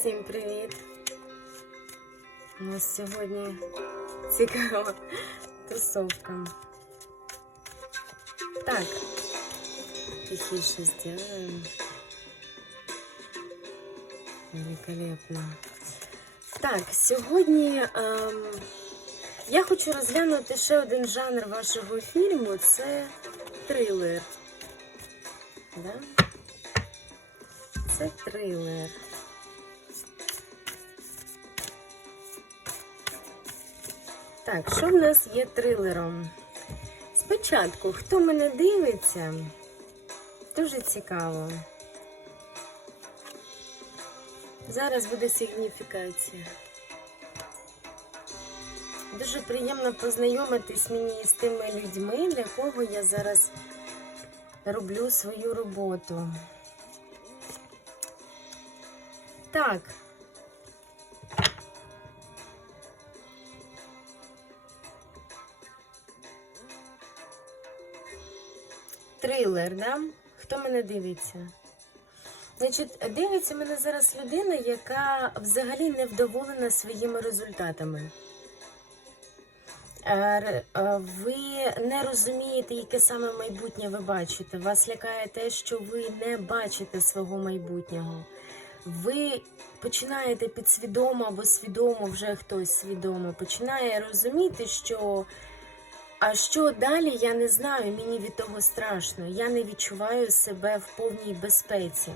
Всім привіт! У нас сьогодні цікава тусовка. Так, тихіше сделаем. Великолепно. Так, сьогодні ем, я хочу розглянути ще один жанр вашого фільму це трилер. Да? Це трилер. Так, що в нас є трилером? Спочатку, хто мене дивиться, дуже цікаво. Зараз буде сигніфікація. Дуже приємно познайомитись мені з тими людьми, для кого я зараз роблю свою роботу. Так. Трилер, да? Хто мене дивиться? Значить, дивиться мене зараз людина, яка взагалі не вдоволена своїми результатами. Е, е, Ви не розумієте, яке саме майбутнє ви бачите. Вас лякає те, що ви не бачите свого майбутнього. Ви починаєте підсвідомо або свідомо, вже хтось свідомо починає розуміти, що а що далі, я не знаю, мені від того страшно. Я не відчуваю себе в повній безпеці.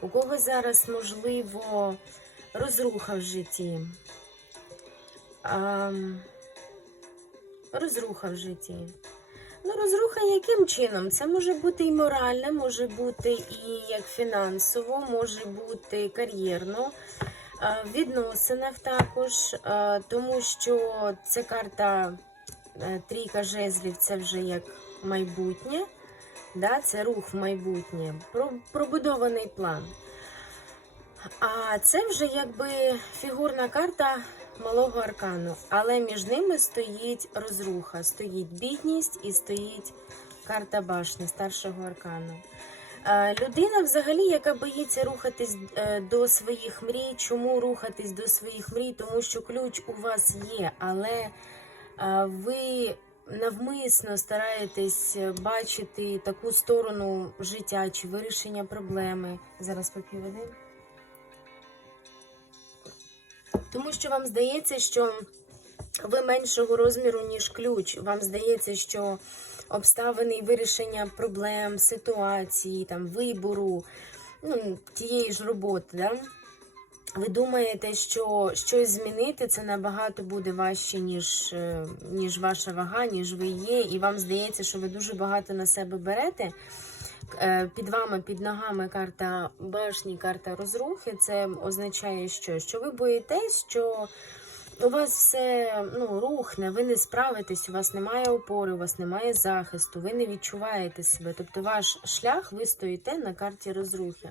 У когось зараз, можливо, розруха в житті. А, розруха в житті. Ну, розруха яким чином? Це може бути і моральне, може бути і як фінансово, може бути кар'єрно, в відносинах також, тому що це карта трійка жезлів, це вже як майбутнє, да? це рух в майбутнє, пробудований план. А це вже якби фігурна карта малого аркану, але між ними стоїть розруха, стоїть бідність і стоїть карта башні старшого аркану. Е, Людина, взагалі, яка боїться рухатись е, до своїх мрій. Чому рухатись до своїх мрій? Тому що ключ у вас є, але е, ви навмисно стараєтесь бачити таку сторону життя чи вирішення проблеми. Зараз попів води. Тому що вам здається, що ви меншого розміру, ніж ключ. Вам здається, що обставини вирішення проблем, ситуації, там, вибору, ну, тієї ж роботи, да? Ви думаєте, що щось змінити це набагато буде важче, ніж, е, ніж ваша вага, ніж ви є, і вам здається, що ви дуже багато на себе берете. Е, Під вами, під ногами карта башні, карта розрухи. Це означає, що, що ви боїтесь, що у вас все ну, рухне, ви не справитесь, у вас немає опори, у вас немає захисту, ви не відчуваєте себе. Тобто ваш шлях ви стоїте на карті розрухи.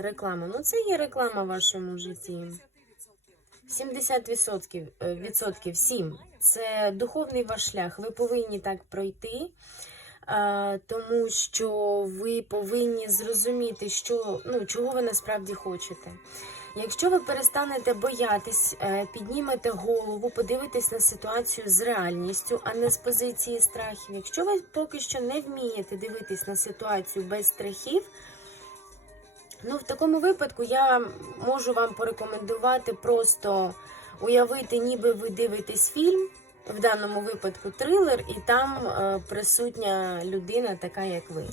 Реклама. Ну, це є реклама в вашому житті. 70% е, відсотків, 7. Це духовний ваш шлях. Ви повинні так пройти, тому що ви повинні зрозуміти, що, ну, чого ви насправді хочете. Якщо ви перестанете боятись, е, піднімете голову, подивитесь на ситуацію з реальністю, а не з позиції страхів. Якщо ви поки що не вмієте дивитись на ситуацію без страхів, Ну, в такому випадку я можу вам порекомендувати просто уявити, ніби ви дивитесь фільм, в даному випадку трилер, і там е, присутня людина, така як ви.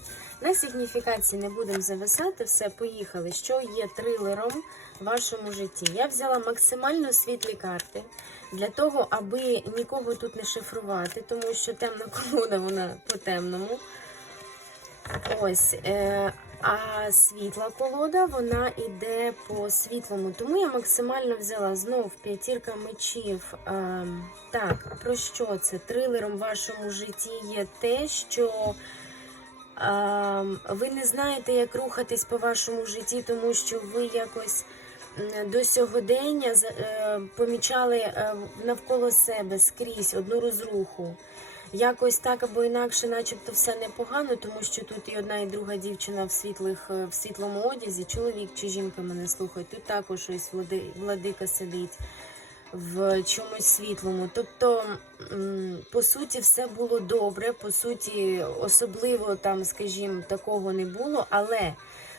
На сигніфікації не будемо зависати, все, поїхали. Що є трилером в вашому житті? Я взяла максимально світлі карти для того, аби нікого тут не шифрувати, тому що темна колода, вона по темному. Ось, е, а світла колода, вона йде по світлому. Тому я максимально взяла знов п'ятірка мечів. Е, так, про що це? Трилером в вашому житті є те, що е, ви не знаєте, як рухатись по вашому житті, тому що ви якось до сьогодення е, помічали е, навколо себе скрізь одну розруху. Якось так або інакше, начебто, все непогано, тому що тут і одна, і друга дівчина в світлих е, в світлому одязі, чоловік чи жінка мене слухає, тут також ось влади, владика сидить в чомусь світлому. Тобто, по суті, все було добре. По суті, особливо там, скажімо, такого не було, але.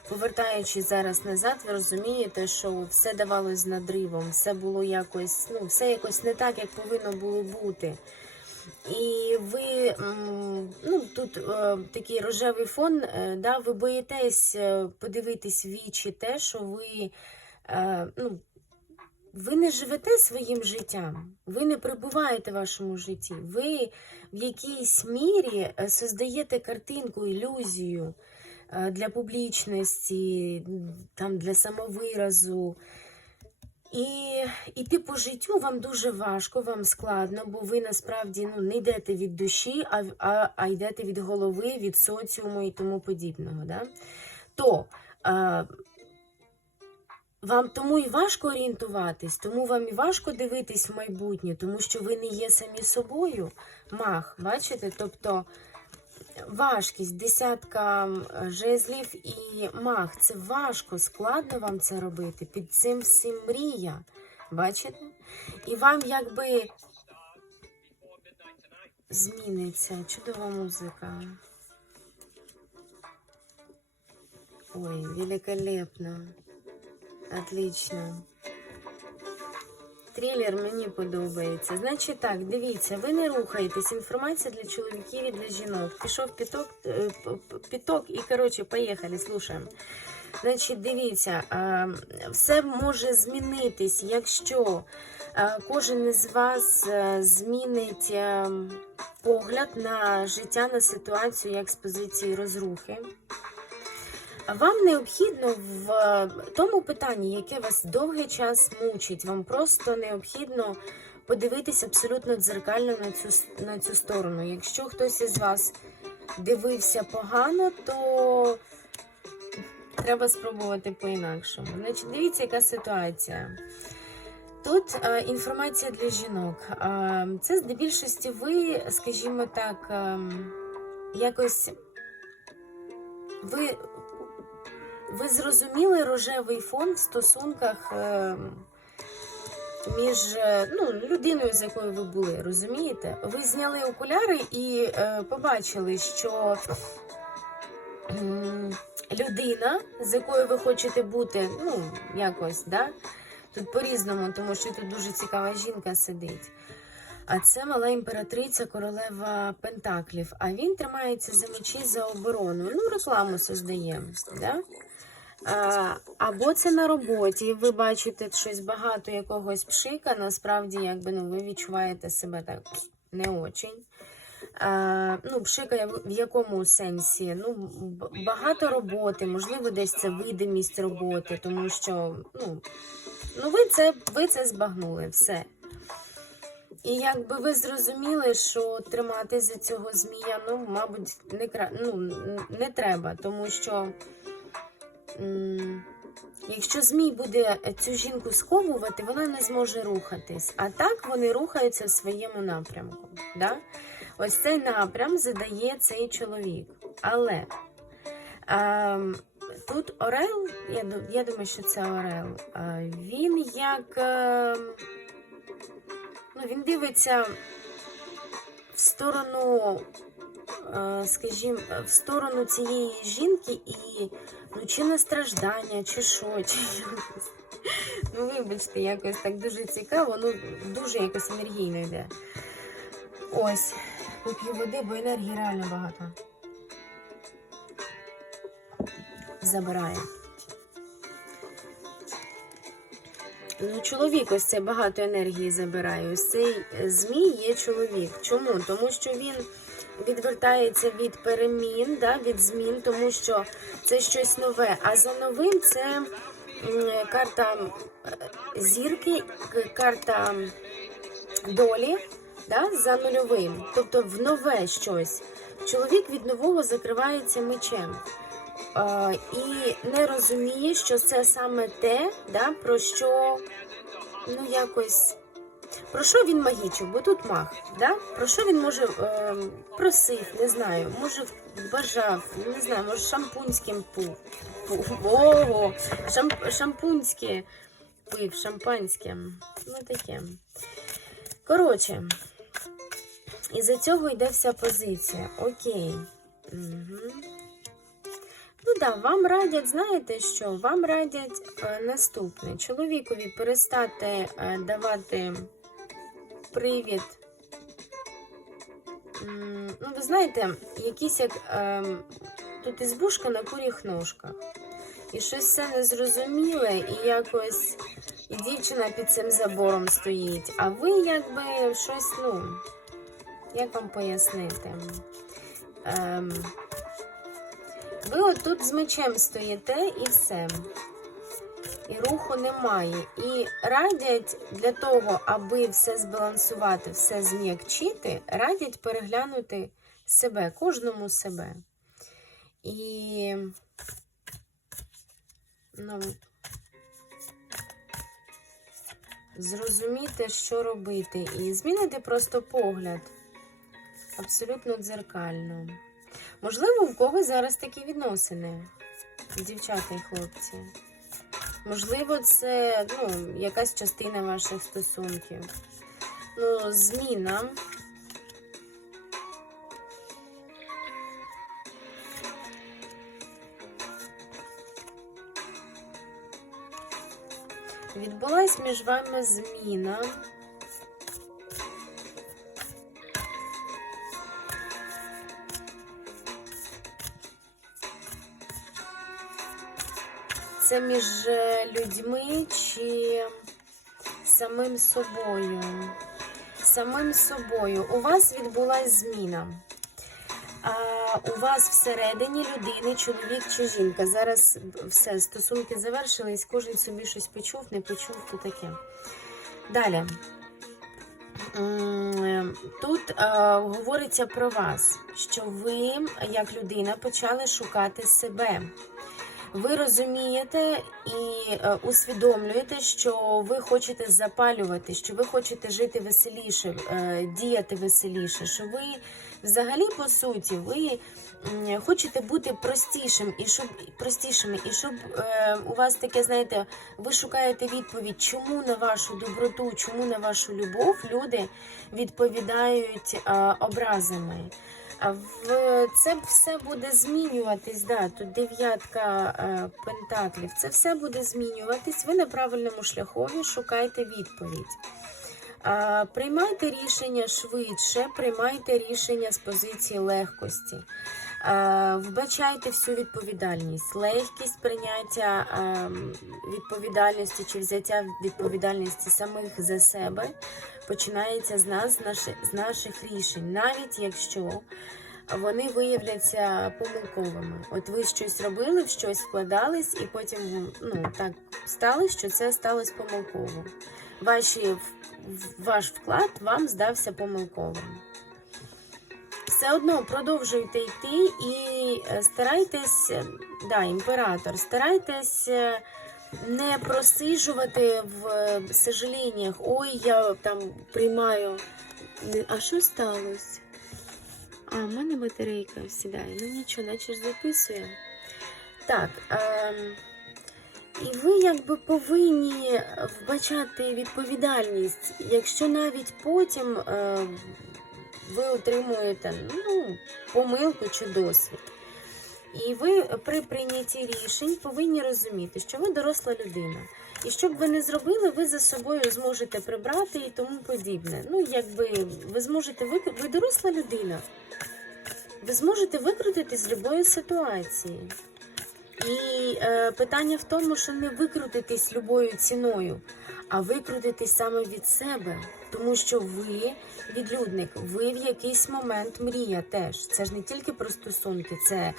Повертаючись зараз назад, ви розумієте, що все давалось з надривом, все було якось, ну, все якось не так, як повинно було бути. І ви ну, тут е, такий рожевий фон, е, да, ви боїтесь е, подивитись вічі те, що ви, ну, ви не живете своїм життям, ви не перебуваєте в вашому житті. Ви в якійсь мірі создаєте картинку, ілюзію для публічності, там, для самовиразу. І іти по життю вам дуже важко, вам складно, бо ви насправді ну, не йдете від душі, а, а, а йдете від голови, від соціуму і тому подібного. Да? То а, вам тому і важко орієнтуватись, тому вам і важко дивитись в майбутнє, тому що ви не є самі собою. Мах, бачите? Тобто важкість, десятка жезлів і мах. Це важко, складно вам це робити. Під цим всім мрія. Бачите? І вам якби зміниться. Чудова музика. Ой, великолепно. Отлично. Трилер мені подобається. Значить так, дивіться, ви не рухаєтесь. Інформація для чоловіків і для жінок. Пішов піток, е, піток і, коротше, поїхали, слушаємо. Значить, дивіться, все може змінитись, якщо кожен із вас е, змінить е, погляд на життя, на ситуацію як з позиції розрухи. Вам необхідно в е, тому питанні, яке вас довгий час мучить, вам просто необхідно подивитися абсолютно дзеркально на цю, на цю сторону. Якщо хтось із вас дивився погано, то треба спробувати по-інакшому. Значить, дивіться, яка ситуація. Тут е, інформація для жінок. Е, це здебільшості ви, скажімо так, е, якось ви, ви зрозуміли рожевий фон в стосунках е, між е, ну, людиною, з якою ви були, розумієте? Ви зняли окуляри і е, побачили, що людина, з якою ви хочете бути, ну, якось, да? Тут по-різному, тому що тут дуже цікава жінка сидить. А це мала імператриця королева Пентаклів. А він тримається за мечі за оборону. Ну, рекламу создає. Да? Або це на роботі. Ви бачите щось багато якогось пшика. Насправді, якби ну, ви відчуваєте себе так не очень. А, ну, пшика в якому сенсі? Ну, багато роботи, можливо, десь це видимість роботи, тому що ну, ну ви, це, ви це збагнули все. І якби ви зрозуміли, що тримати за цього змія, ну, мабуть, не, ну, не треба, тому що якщо змій буде цю жінку сковувати, вона не зможе рухатись. А так вони рухаються в своєму напрямку. Да? Ось цей напрям задає цей чоловік. Але ем, тут Орел, я, я думаю, що це Орел, е, він як. ем, Ну, він дивиться в сторону, е, скажімо, в сторону цієї жінки і ну, чи на страждання, чи що, чи якось. Ну, вибачте, якось так дуже цікаво, ну дуже якось енергійно йде. Ось, поп'ю води, бо енергії реально багато. Забирає. Ну, чоловік ось це багато енергії забирає. Ось цей е, змій є чоловік. Чому? Тому що він відвертається від перемін, да, від змін, тому що це щось нове. А за новим це карта зірки, карта долі да, за нульовим. Тобто в нове щось. Чоловік від нового закривається мечем. І не розуміє, що це саме те, да, про що ну якось Про що він магічив? Бо тут маг. Да? Про що він може е, просив, не знаю, може бажав, не знаю, може шампунським пив. Ого, шамп, шампунське пив, шампанське. Ну таке. Коротше, із-за цього йде вся позиція. Окей. Угу. Ну да, вам радять, знаєте що? Вам радять е, наступне. Чоловікові перестати е, давати привід. Ну, ви знаєте, якісь як е, тут ізбушка на куріх ножках. І щось все незрозуміле, і якось і дівчина під цим забором стоїть. А ви якби щось, ну, як вам пояснити? Ем, ви отут з мечем стоїте і все. І руху немає. І радять для того, аби все збалансувати, все зм'якчити, радять переглянути себе, кожному себе. І ну, зрозуміти, що робити. І змінити просто погляд. Абсолютно дзеркально. Можливо, в когось зараз такі відносини, дівчата і хлопці. Можливо, це ну, якась частина ваших стосунків. Ну, зміна. Відбулась між вами зміна. Це між е, людьми чи самим собою. Самим собою. У вас відбулась зміна. А у вас всередині людини, чоловік чи жінка. Зараз все, стосунки завершились, кожен собі щось почув, не почув, то таке. Далі. Тут е, говориться про вас, що ви, як людина, почали шукати себе. Ви розумієте і е, усвідомлюєте, що ви хочете запалювати, що ви хочете жити веселіше, е, діяти веселіше, що ви взагалі, по суті, ви хочете бути простішим і щоб простішими, і щоб е, у вас таке, знаєте, ви шукаєте відповідь, чому на вашу доброту, чому на вашу любов люди відповідають образами. А в це все буде змінюватись. Да, тут дев'ятка е, пентаклів. Це все буде змінюватись. Ви на правильному шляхові шукайте відповідь. А, приймайте рішення швидше, приймайте рішення з позиції легкості. А, вбачайте всю відповідальність, легкість прийняття а, відповідальності чи взяття відповідальності самих за себе починається з нас, з наших, з наших рішень, навіть якщо вони виявляться помилковими. От ви щось робили, в щось вкладались, і потім ну, так сталося, що це сталося помилково. Ваші, ваш вклад вам здався помилковим. Все одно продовжуйте йти і е, старайтесь, е, да, імператор, старайтесь е, не просижувати в е, сожаленнях. Ой, я там приймаю. А що сталося? А, в мене батарейка сідає. Ну нічого, наче ж записує. Так. Ем... І ви якби повинні вбачати відповідальність, якщо навіть потім е, ви отримуєте ну, помилку чи досвід. І ви при прийнятті рішень повинні розуміти, що ви доросла людина. І що б ви не зробили, ви за собою зможете прибрати і тому подібне. Ну, якби ви зможете ви, ви доросла людина. Ви зможете викрутитись з будь-якої ситуації. І е, питання в тому, що не викрутитись любою ціною, а викрутитись саме від себе. Тому що ви, відлюдник, ви в якийсь момент мрія теж. Це ж не тільки про стосунки, це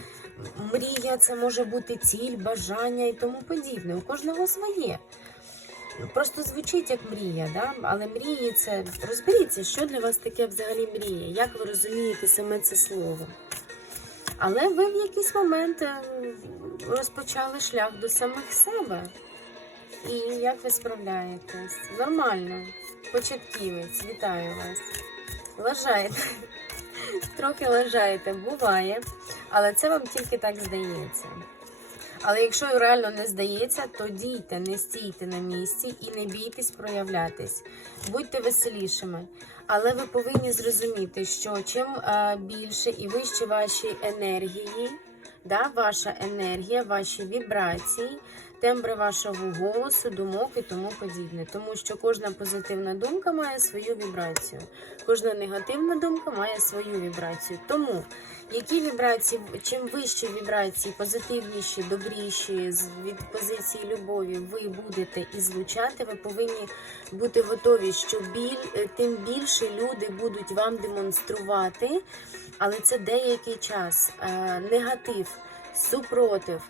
мрія, це може бути ціль, бажання і тому подібне. У кожного своє. Просто звучить як мрія, да? але мрії це розберіться, що для вас таке взагалі мрія, як ви розумієте саме це слово. Але ви в якийсь момент е, розпочали шлях до самих себе. І як ви справляєтесь? Нормально. Початківець, вітаю вас. Лажаєте. Трохи лажаєте, буває. Але це вам тільки так здається. Але якщо реально не здається, то дійте, не стійте на місці і не бійтесь проявлятись. Будьте веселішими. Але ви повинні зрозуміти, що чим е, більше і вище ваші енергії, да, ваша енергія, ваші вібрації, тембри вашого голосу, думок і тому подібне. Тому що кожна позитивна думка має свою вібрацію, кожна негативна думка має свою вібрацію. Тому які вібрації, чим вищі вібрації, позитивніші, добріші, від позиції любові ви будете ізлучати, ви повинні бути готові, що біль, е, тим більше люди будуть вам демонструвати, але це деякий час. Е, негатив, супротив.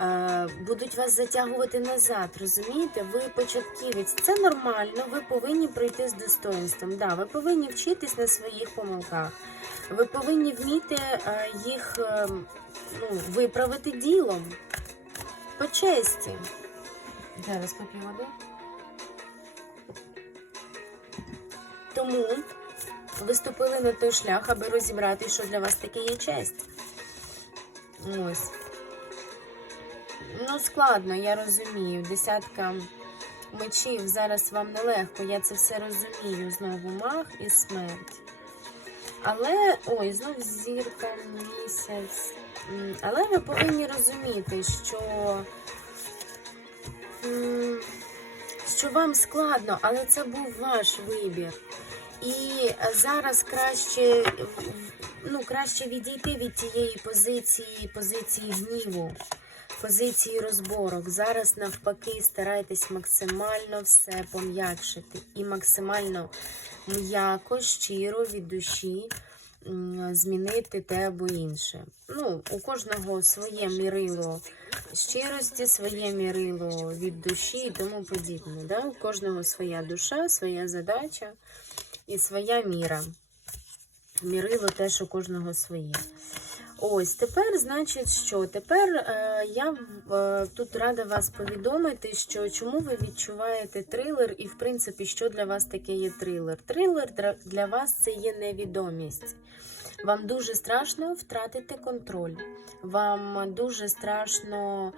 Е, Будуть вас затягувати назад, розумієте? Ви початківець. Це нормально. Ви повинні пройти з достоинством. Да, ви повинні вчитись на своїх помилках. Ви повинні вміти е, їх е, ну, виправити ділом. По честі. Зараз поп'ю води. Тому ви ступили на той шлях, аби розібрати, що для вас таке є честь. Ось. Ну, складно, я розумію. Десятка мечів зараз вам нелегко. Я це все розумію. Знову мах і смерть. Але, ой, знов зірка, місяць. Але ви повинні розуміти, що, що вам складно, але це був ваш вибір. І зараз краще, ну, краще відійти від тієї позиції, позиції гніву, позиції розборок. Зараз навпаки старайтесь максимально все пом'якшити і максимально м'яко, щиро від душі змінити те або інше. Ну, у кожного своє мірило щирості, своє мірило від душі і тому подібне. Да? У кожного своя душа, своя задача і своя міра. Мірило теж у кожного своє. Ось тепер, значить, що? Тепер е, я е, тут рада вас повідомити, що чому ви відчуваєте трилер, і в принципі, що для вас таке є трилер. Трилер для вас це є невідомість. Вам дуже страшно втратити контроль. Вам дуже страшно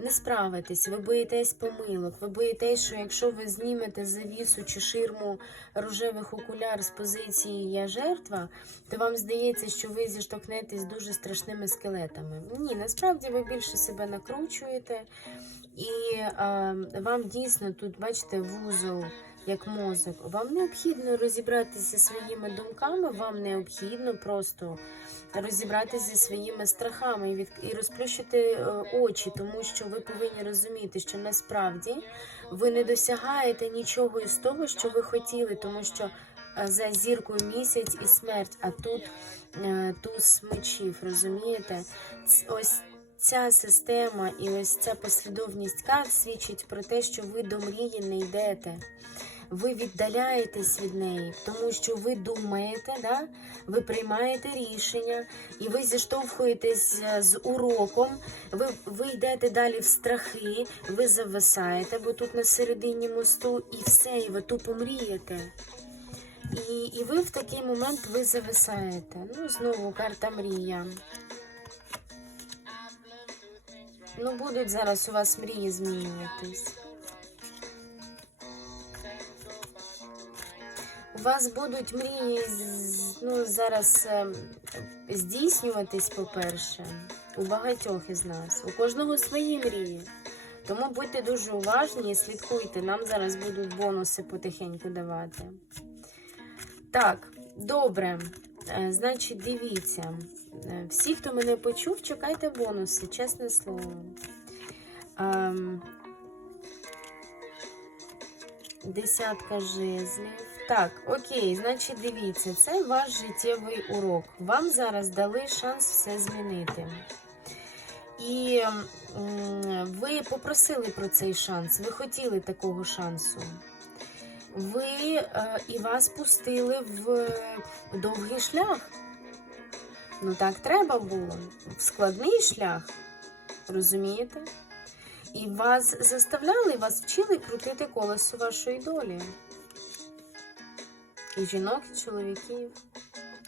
не справитесь, ви боїтесь помилок, ви боїтесь, що якщо ви знімете завісу чи ширму рожевих окуляр з позиції я жертва, то вам здається, що ви зіштовхнетесь з дуже страшними скелетами. Ні, насправді ви більше себе накручуєте, і е, вам дійсно тут, бачите, вузол. Як мозок, вам необхідно розібратися зі своїми думками, вам необхідно просто розібратися зі своїми страхами і, від... і розплющити е, очі, тому що ви повинні розуміти, що насправді ви не досягаєте нічого із того, що ви хотіли, тому що е, за зіркою місяць і смерть, а тут е, туз мечів, розумієте? Ось ця система і ось ця послідовність карт свідчить про те, що ви до мрії не йдете. Ви віддаляєтесь від неї, тому що ви думаєте, да? ви приймаєте рішення, і ви зіштовхуєтесь е, з уроком, ви, ви йдете далі в страхи, ви зависаєте, бо тут на середині мосту, і все, і ви тупо мрієте. І, і ви в такий момент ви зависаєте. Ну, знову карта мрія. Ну, будуть зараз у вас мрії змінюватись. У вас будуть мрії ну, зараз е, здійснюватись, по-перше, у багатьох із нас. У кожного свої мрії. Тому будьте дуже уважні і слідкуйте. Нам зараз будуть бонуси потихеньку давати. Так, добре. Е, Значить, дивіться. Е, Всі, хто мене почув, чекайте бонуси, чесне слово. Ем, Десятка жезлів. Так, окей, значить, дивіться, це ваш життєвий урок. Вам зараз дали шанс все змінити. І ви попросили про цей шанс, ви хотіли такого шансу. Ви е, і вас пустили в довгий шлях. Ну так треба було. В складний шлях. Розумієте? І вас заставляли, вас вчили крутити колесо вашої долі. І жінок, і чоловіків,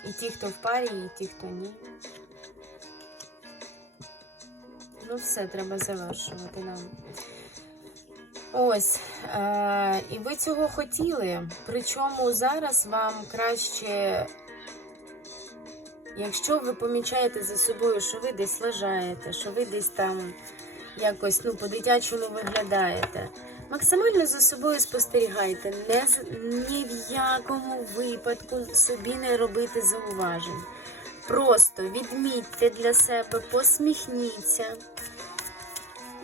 і ті, хто в парі, і ті, хто ні. Ну, все, треба завершувати нам. Ось. Е- і ви цього хотіли. Причому зараз вам краще, якщо ви помічаєте за собою, що ви десь лажаєте, що ви десь там якось ну, по-дитячому виглядаєте. Максимально за собою спостерігайте, не ні в якому випадку собі не робити зауважень. Просто відмітьте для себе, посміхніться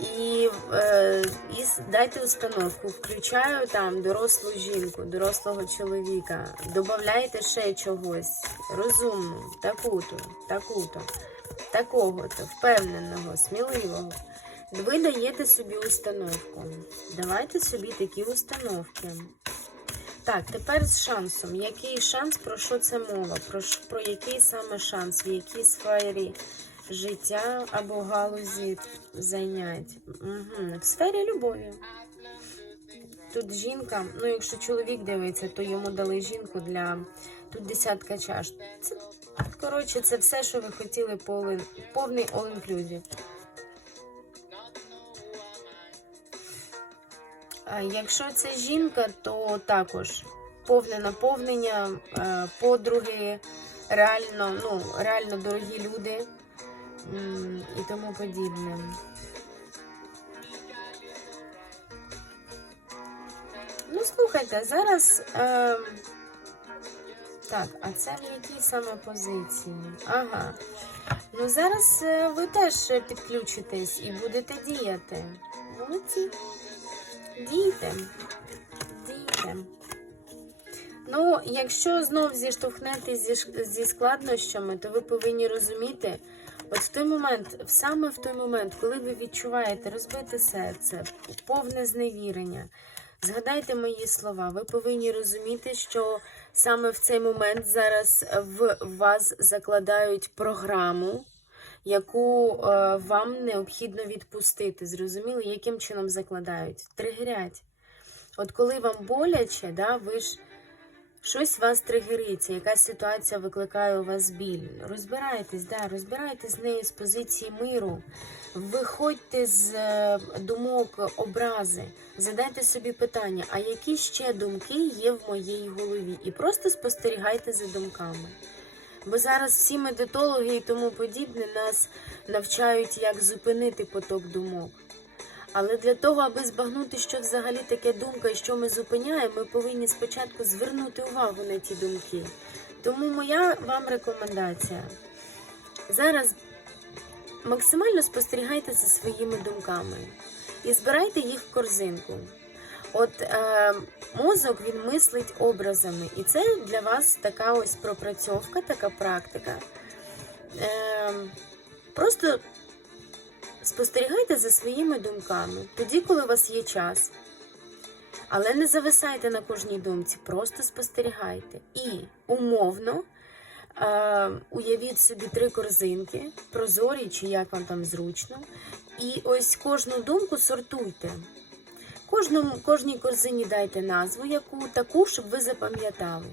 і, е, і дайте установку. Включаю там дорослу жінку, дорослого чоловіка. Добавляйте ще чогось розумну, таку-то, таку-то, такого-то, впевненого, сміливого. Ви даєте собі установку. Давайте собі такі установки. Так, тепер з шансом. Який шанс, про що це мова? Про, про який саме шанс, в якій сфері життя або галузі зайнять? Угу. В сфері любові. Тут жінка, ну якщо чоловік дивиться, то йому дали жінку для тут десятка чаш. Це, коротше, це все, що ви хотіли, повний, all-inclusive. Якщо це жінка, то також повне наповнення, е, подруги, реально, ну, реально дорогі люди і тому подібне. Ну, слухайте, зараз. Е, так, а це в якій саме позиції? Ага. Ну, зараз е, ви теж підключитесь і будете діяти. Молодці. Дійте. Дійте. Ну, якщо знов зіштовхнетесь зі, зі складнощами, то ви повинні розуміти, от в той момент, саме в той момент, коли ви відчуваєте розбите серце, повне зневірення, згадайте мої слова, ви повинні розуміти, що саме в цей момент зараз в вас закладають програму, яку е, вам необхідно відпустити. Зрозуміли, яким чином закладають? Тригерять. От коли вам боляче, да, ви ж щось вас тригериться, якась ситуація викликає у вас біль. Розбирайтесь, да, розбирайтесь з нею з позиції миру. Виходьте з е, думок образи, задайте собі питання, а які ще думки є в моїй голові? І просто спостерігайте за думками. Бо зараз всі медитологи і тому подібне нас навчають, як зупинити поток думок. Але для того, аби збагнути, що взагалі таке думка і що ми зупиняємо, ми повинні спочатку звернути увагу на ті думки. Тому моя вам рекомендація. Зараз максимально спостерігайте за своїми думками і збирайте їх в корзинку. От е, мозок він мислить образами, і це для вас така ось пропрацьовка, така практика. Е, просто спостерігайте за своїми думками, тоді, коли у вас є час. Але не зависайте на кожній думці, просто спостерігайте. І умовно е, уявіть собі три корзинки, прозорі чи як вам там зручно. І ось кожну думку сортуйте. Кожному, кожній корзині дайте назву, яку таку, щоб ви запам'ятали.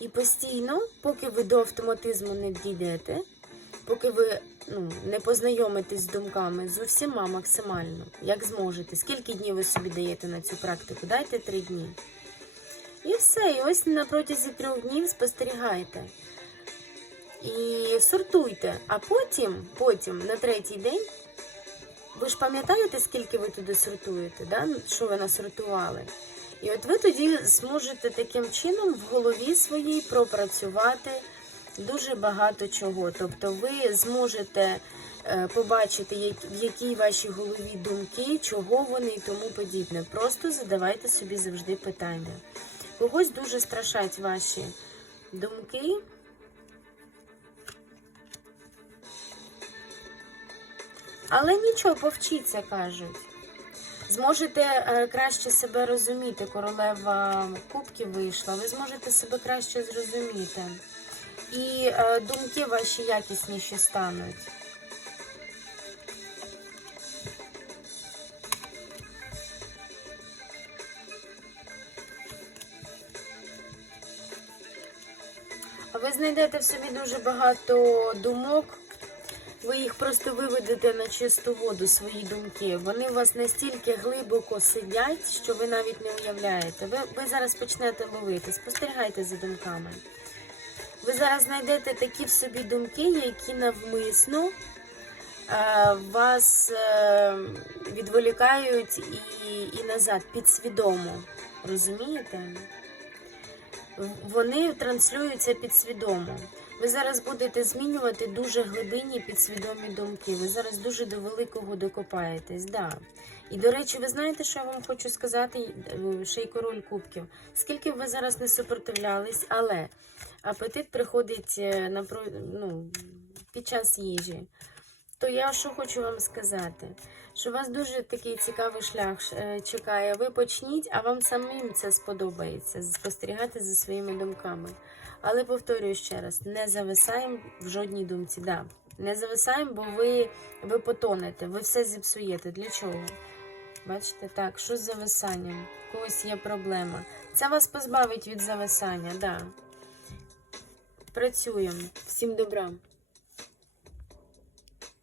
І постійно, поки ви до автоматизму не дійдете, поки ви ну, не познайомитесь з думками з усіма максимально, як зможете. Скільки днів ви собі даєте на цю практику? Дайте три дні. І все. І ось на протязі трьох днів спостерігайте. І сортуйте. А потім, потім, на третій день, ви ж пам'ятаєте, скільки ви туди сортуєте, да? що ви насортували? І от ви тоді зможете таким чином в голові своїй пропрацювати дуже багато чого. Тобто ви зможете е, побачити, в якій вашій голові думки, чого вони і тому подібне. Просто задавайте собі завжди питання. Когось дуже страшать ваші думки. Але нічого, повчіться, кажуть. Зможете е, краще себе розуміти, королева кубки вийшла, ви зможете себе краще зрозуміти. І е, думки ваші якісніші стануть. Ви знайдете в собі дуже багато думок. Ви їх просто виведете на чисту воду, свої думки. Вони у вас настільки глибоко сидять, що ви навіть не уявляєте. Ви, ви зараз почнете ловити, спостерігайте за думками. Ви зараз знайдете такі в собі думки, які навмисно е, вас е, відволікають і, і назад, підсвідомо. Розумієте? Вони транслюються підсвідомо. Ви зараз будете змінювати дуже глибинні підсвідомі думки. Ви зараз дуже до великого докопаєтесь. Да. І до речі, ви знаєте, що я вам хочу сказати? Е, Ще й король кубків. Скільки б ви зараз не супротивлялись, але апетит приходить е, на ну, під час їжі. То я що хочу вам сказати? Що вас дуже такий цікавий шлях е, чекає. Ви почніть, а вам самим це сподобається спостерігати за своїми думками. Але повторюю ще раз: не зависаємо в жодній думці. Да. Не зависаємо, бо ви, ви потонете, ви все зіпсуєте. Для чого? Бачите, так, що з зависанням? У когось є проблема. Це вас позбавить від зависання, да. Працюємо. Всім добра.